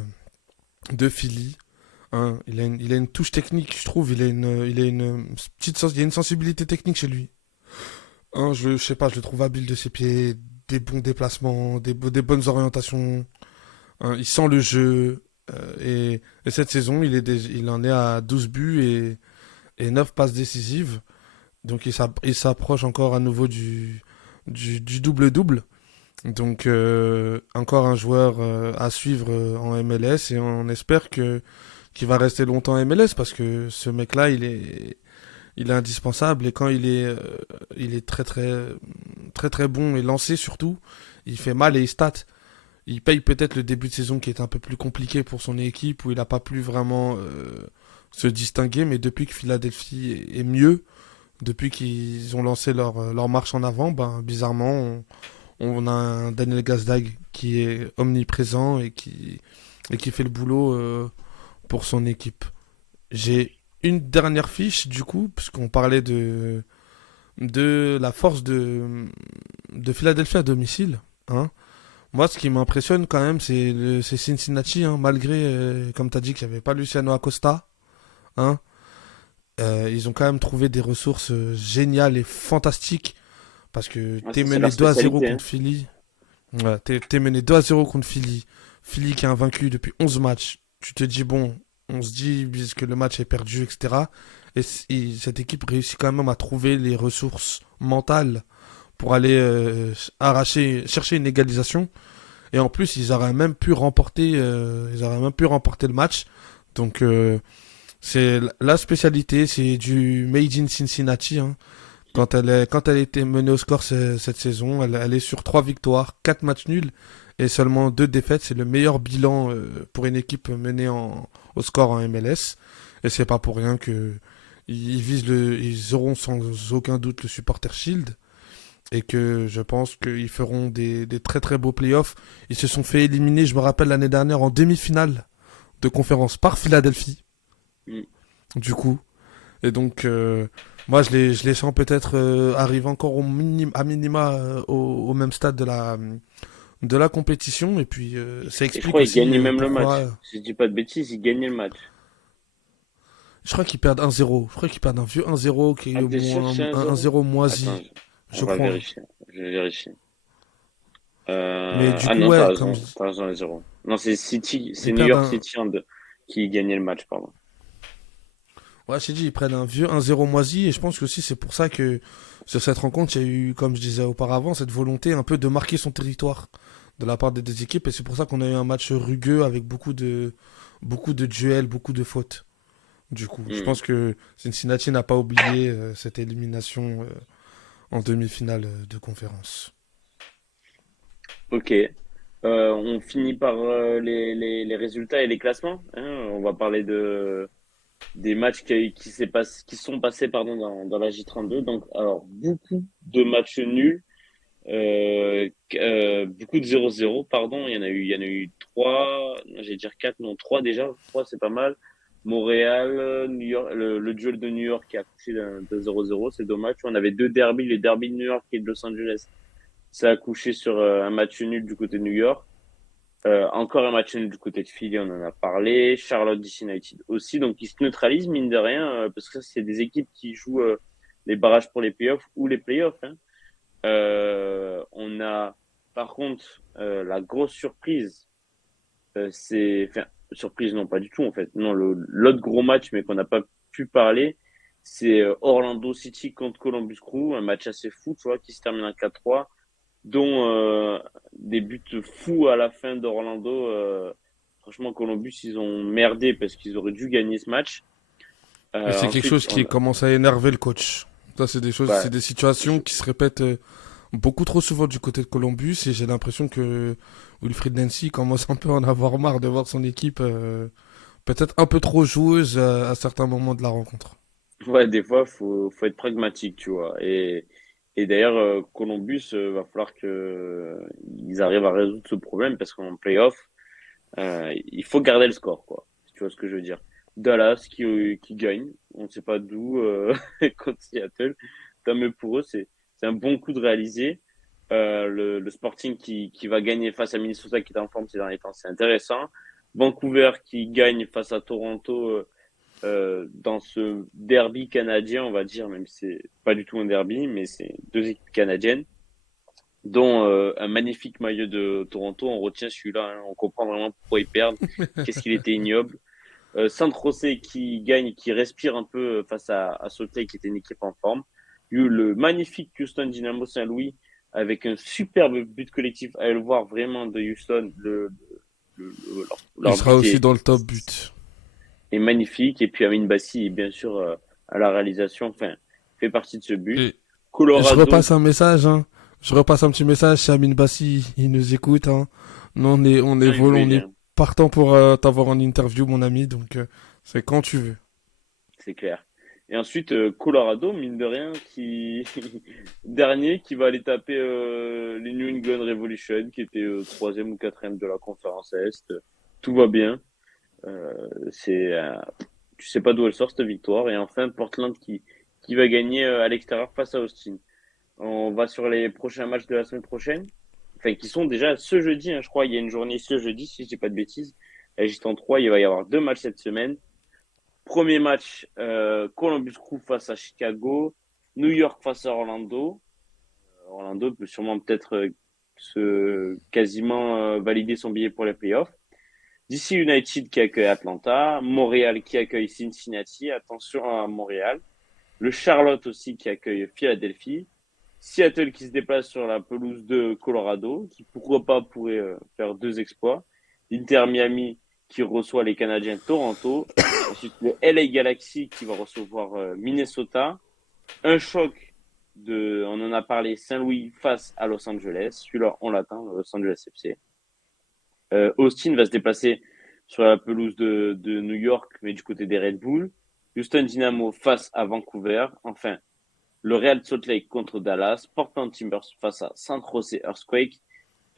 de Philly, hein. Il a une touche technique, je trouve. Il a une sensibilité technique chez lui, hein. Je sais pas, je le trouve habile de ses pieds, des bons déplacements, des bonnes orientations, hein. Il sent le jeu. Et cette saison, il en est à 12 buts et 9 passes décisives. Donc il s'approche encore à nouveau du double-double. Donc encore un joueur à suivre en MLS et on espère qu'il va rester longtemps en MLS parce que ce mec-là, il est indispensable et quand il est très très bon et lancé surtout, il fait mal et il stat. Il paye peut-être le début de saison qui est un peu plus compliqué pour son équipe où il n'a pas pu vraiment se distinguer, mais depuis que Philadelphie est mieux, depuis qu'ils ont lancé leur marche en avant, ben bizarrement on a un Daniel Gazdag qui est omniprésent et qui fait le boulot pour son équipe. J'ai une dernière fiche du coup, puisqu'on parlait de la force de Philadelphie à domicile. Hein. Moi, ce qui m'impressionne quand même, c'est Cincinnati, hein, malgré, comme tu as dit, qu'il n'y avait pas Luciano Acosta. Hein, ils ont quand même trouvé des ressources géniales et fantastiques. Parce que Ah, t'es ça, c'est mené leur 2-0 spécialité, hein. contre Philly. Ouais, t'es mené 2-0 contre Philly. Philly qui est invaincu depuis 11 matchs. Tu te dis, bon, on se dit que le match est perdu, etc. Et cette équipe réussit quand même à trouver les ressources mentales pour aller chercher une égalisation. Et en plus, ils auraient même pu remporter le match. Donc, c'est la spécialité, c'est du Made in Cincinnati. Hein. Quand elle était menée au score cette saison, elle est sur 3 victoires, 4 matchs nuls et seulement 2 défaites. C'est le meilleur bilan pour une équipe menée au score en MLS. Et c'est pas pour rien que ils auront sans aucun doute le Supporter Shield et que je pense qu'ils feront des très très beaux playoffs. Ils se sont fait éliminer, je me rappelle l'année dernière, en demi-finale de conférence par Philadelphie, Mm. du coup. Et donc, moi, je les sens peut-être arriver encore à minima au même stade de la compétition. Et puis, ça Et je explique crois qu'ils aussi gagnaient même le match. pourquoi. Si je dis pas de bêtises, ils gagnaient le match. Je crois qu'ils perdent 1-0. Je crois qu'ils perdent un vieux 1-0 qui est Ah, au t'es sûr que moins c'est un un zéro 0 Attends, moisi, on je va crois. vérifier. Je vais vérifier. Mais du Ah coup, non, ouais, comme je... t'as raison, les 0. Non, c'est City, c'est ils New perdent York un. City qui gagnait le match, pardon. Ouais, j'ai dit, ils prennent un vieux 1-0 moisi. Et je pense que aussi, c'est pour ça que sur cette rencontre, il y a eu, comme je disais auparavant, cette volonté un peu de marquer son territoire de la part des deux équipes. Et c'est pour ça qu'on a eu un match rugueux avec beaucoup de duels, beaucoup de fautes. Du coup, je Hmm. pense que Cincinnati n'a pas oublié cette élimination en demi-finale de conférence. Ok. On finit par les résultats et les classements. Hein. On va parler des matchs qui sont passés pardon, dans la J32. Donc, alors, beaucoup de matchs nuls. Beaucoup de 0-0, pardon. Il y en a eu trois, j'allais dire quatre, non, trois déjà. Trois, c'est pas mal. Montréal, New York, le duel de New York qui a accouché d'un 0-0, c'est dommage. On avait deux derbys, les derbys de New York et de Los Angeles. Ça a accouché sur un match nul du côté de New York. Encore un match nul du côté de Philly, on en a parlé. Charlotte DC United aussi. Donc, ils se neutralisent, mine de rien, parce que ça, c'est des équipes qui jouent les barrages pour les playoffs ou les playoffs. Hein. On a, par contre, la grosse surprise, enfin, surprise, non, pas du tout, en fait. Non, l'autre gros match, mais qu'on n'a pas pu parler, c'est Orlando City contre Columbus Crew, un match assez fou, tu vois, qui se termine en 4-3, dont des buts fous à la fin d'Orlando. Franchement, Columbus, ils ont merdé parce qu'ils auraient dû gagner ce match. Et c'est quelque Ensuite, chose qui commence à énerver le coach. Ça, bah, c'est des situations qui se répètent beaucoup trop souvent du côté de Columbus et j'ai l'impression que Wilfried Nancy commence un peu à en avoir marre de voir son équipe peut-être un peu trop joueuse à certains moments de la rencontre. ouais, des fois, faut être pragmatique, tu vois. Et d'ailleurs, Columbus, va falloir que ils arrivent à résoudre ce problème parce qu'en playoff, il faut garder le score, quoi. Si tu vois ce que je veux dire. Dallas qui gagne, on ne sait pas d'où, contre Seattle. Tant mieux pour eux, c'est un bon coup de réaliser. Le Sporting qui va gagner face à Minnesota qui est en forme ces derniers temps, c'est intéressant. Vancouver qui gagne face à Toronto. Dans ce derby canadien, on va dire, même si c'est pas du tout un derby, mais c'est deux équipes canadiennes. dont un magnifique maillot de Toronto. On retient celui-là, hein. On comprend vraiment pourquoi ils perdent. Qu'est-ce qu'il était ignoble. San Jose qui gagne, qui respire un peu face à Salt Lake, qui était une équipe en forme. Il y a eu le magnifique Houston Dynamo Saint-Louis avec un superbe but collectif à le voir vraiment de Houston. Il Leur sera but aussi dans le top but. est magnifique. Et puis Amin Bassi, bien sûr, à la réalisation, enfin, fait partie de ce but. Et, et je Colorado, repasse un message, hein. Je repasse un petit message, si Amine Bassi, il nous écoute, hein. Nous, quand il veut, on il est vient. partant pour t'avoir en interview, mon ami, donc c'est quand tu veux. C'est clair. Et ensuite, Colorado, mine de rien, qui dernier, qui va aller taper les New England Revolution, qui était troisième ou quatrième de la conférence Est. Tout va bien. C'est, tu sais pas d'où elle sort cette victoire. Et enfin, Portland qui va gagner à l'extérieur face à Austin. On va sur les prochains matchs de la semaine prochaine. Enfin, qui sont déjà ce jeudi, hein, je crois. Il y a une journée ce jeudi, si je dis pas de bêtises. Juste en 3, il va y avoir deux matchs cette semaine. Premier match, Columbus Crew face à Chicago, New York face à Orlando. Orlando peut sûrement peut-être se quasiment valider son billet pour les playoffs. DC United qui accueille Atlanta, Montréal qui accueille Cincinnati. Attention à Montréal. Le Charlotte aussi qui accueille Philadelphie. Seattle qui se déplace sur la pelouse de Colorado, qui pourquoi pas pourrait faire deux exploits. L'Inter Miami qui reçoit les Canadiens de Toronto. Ensuite, le LA Galaxy qui va recevoir Minnesota. Un choc on en a parlé, Saint-Louis face à Los Angeles. Celui-là, on l'attend, Los Angeles FC. Austin va se déplacer sur la pelouse de New York, mais du côté des Red Bull. Houston Dynamo face à Vancouver. Enfin, le Real Salt Lake contre Dallas, Portland Timbers face à San Jose Earthquake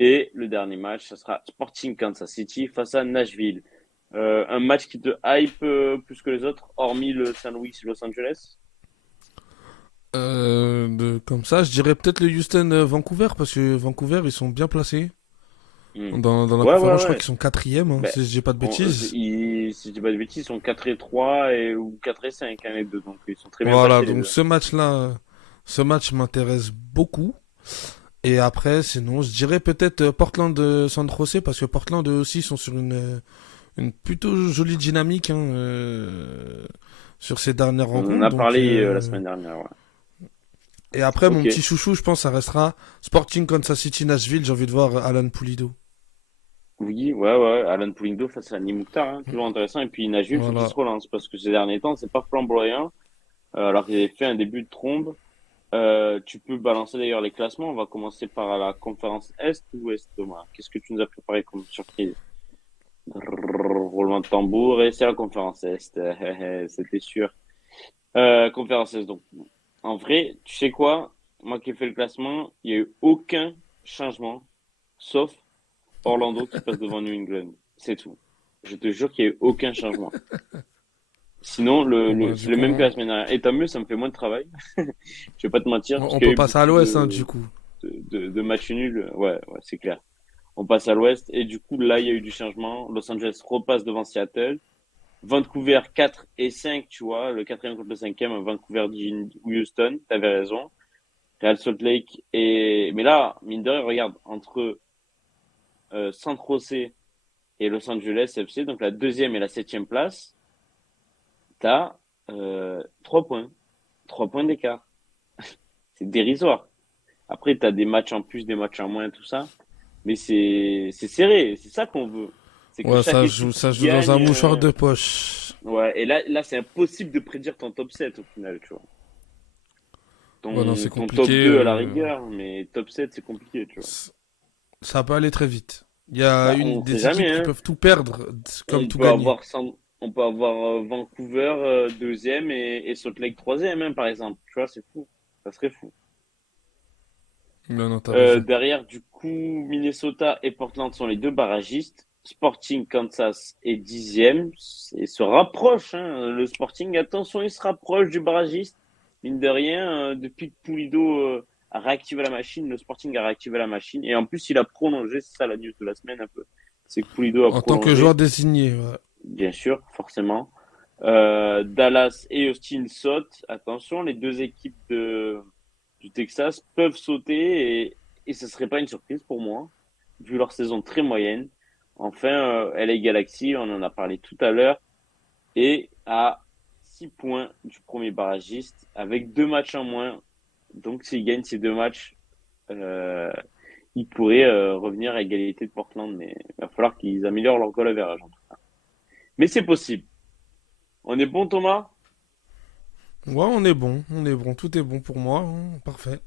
et le dernier match, ça sera Sporting Kansas City face à Nashville. Un match qui te hype plus que les autres, hormis le Saint Louis Los Angeles. Comme ça, je dirais peut-être le Houston Vancouver, parce que Vancouver, ils sont bien placés. Hmm. Dans la Ouais, ouais, conférence, je crois ouais. qu'ils sont quatrième, hein, Ben, si je dis pas de bêtises. si je dis pas de bêtises, ils sont 4 et 3 ou 4 et 5, hein, les deux. Donc, ils sont très bien Voilà, placés, les donc deux. ce match-là, ce match m'intéresse beaucoup. Et après, sinon, je dirais peut-être Portland de San Jose, parce que Portland eux aussi sont sur une plutôt jolie dynamique, hein, sur ces dernières On en rencontres. a Donc, parlé la semaine dernière, ouais. et après, mon Ok. petit chouchou, je pense, ça restera Sporting Kansas City Nashville. J'ai envie de voir Alan Pulido. Oui, ouais, ouais. Alan Pulido face à Nani Mouktar, hein, toujours intéressant. Et puis, Nashville, il faut qu'il Voilà. se relance parce que ces derniers temps, c'est pas flamboyant. Alors qu'il avait fait un début de trombe. Tu peux balancer d'ailleurs les classements. On va commencer par la conférence Est ou Ouest, Thomas. Qu'est-ce que tu nous as préparé comme surprise? Roulement de tambour et c'est la conférence Est. C'était sûr. Conférence Est. Donc, en vrai, tu sais quoi? Moi qui ai fait le classement, il n'y a eu aucun changement, sauf Orlando qui passe devant New England. C'est tout. Je te jure qu'il n'y a eu aucun changement. Sinon, Bon, bah, c'est du le coup, même que la semaine dernière. Et tant mieux, ça me fait moins de travail. Je vais pas te mentir, parce on qu'il y a peut eu passer à beaucoup l'ouest, hein, du coup. de matchs nuls. Ouais, ouais, c'est clair. On passe à l'ouest. Et du coup, là, il y a eu du changement. Los Angeles repasse devant Seattle. Vancouver 4 et 5, tu vois. Le quatrième contre le cinquième. Vancouver ou Houston. T'avais raison. Real Salt Lake. Mais là, mine de rien, regarde, entre San Jose et Los Angeles FC, donc la deuxième et la septième place, t'as 3 points. 3 points d'écart. C'est dérisoire. Après, t'as des matchs en plus, des matchs en moins, tout ça. Mais c'est serré. C'est ça qu'on veut. C'est que Ouais, chaque équipe ça qui joue dans un gagne. mouchoir de poche. Ouais, et là c'est impossible de prédire ton top 7 au final, tu vois. Ouais, non, c'est Ton top compliqué. 2 à la rigueur, mais top 7 c'est compliqué, tu vois. Ça peut aller très vite. Il y a Bah, on sait des jamais, équipes qui hein. peuvent tout perdre, comme On tout peut gagner. avoir, on peut avoir Vancouver deuxième et Salt Lake troisième, hein, par exemple. Tu vois, c'est fou. Ça serait fou. Non, non, t'as raison. Derrière, du coup, Minnesota et Portland sont les deux barragistes. Sporting Kansas est dixième et se rapproche. Hein. Le Sporting, attention, il se rapproche du barragiste. Mine de rien, depuis que Pulido a réactivé la machine, le Sporting a réactivé la machine. Et en plus, il a prolongé, c'est ça la news de la semaine un peu. C'est que Pulido a En tant que prolongé, joueur désigné, ouais. bien sûr, forcément. Dallas et Austin sautent. Attention, les deux équipes du Texas peuvent sauter et ce serait pas une surprise pour moi, vu leur saison très moyenne. Enfin, LA Galaxy, on en a parlé tout à l'heure, est à 6 points du premier barragiste, avec 2 matchs en moins. Donc, s'ils gagnent ces 2 matchs, euh, ils pourraient revenir à égalité de Portland, mais il va falloir qu'ils améliorent leur goal average, en tout cas. Mais c'est possible. On est bon, Thomas? Ouais, on est bon, tout est bon pour moi, hein, parfait.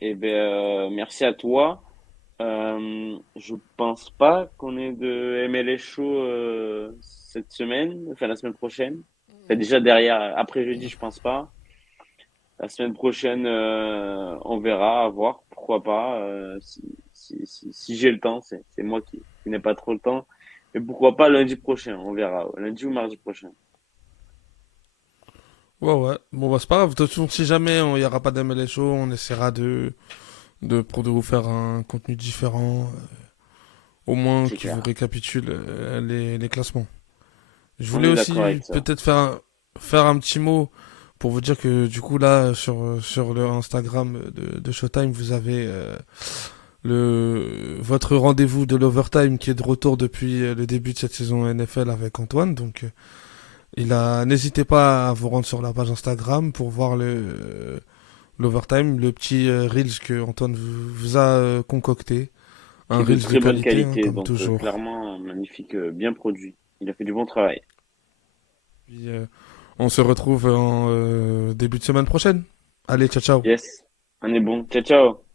Eh ben, merci à toi. Je pense pas qu'on ait de MLA Show cette semaine, enfin la semaine prochaine. Enfin, déjà derrière, après jeudi, je pense pas. La semaine prochaine, on verra, à voir, pourquoi pas. Si j'ai le temps, c'est moi qui n'ai pas trop le temps. Mais pourquoi pas lundi prochain, on verra. Lundi ou mardi prochain. Ouais, ouais. Bon, bah, c'est pas grave. De toute façon, si jamais il n'y aura pas d'MLS Show, on essaiera de vous faire un contenu différent, au moins C'est qui vous clair. récapitule les classements. Je On voulais est d'accord aussi avec ça. peut-être faire un petit mot pour vous dire que du coup, là, sur le Instagram de Showtime, vous avez votre rendez-vous de l'Overtime qui est de retour depuis le début de cette saison NFL avec Antoine. Donc, n'hésitez pas à vous rendre sur la page Instagram pour voir l'Overtime, le petit Reels que Antoine vous a concocté. Qui Un est de Reels de très bonne qualité, hein, qualité, comme donc toujours. clairement magnifique, bien produit. Il a fait du bon travail. Puis, on se retrouve en début de semaine prochaine. Allez, ciao ciao. Yes, on est bon. Ciao, ciao.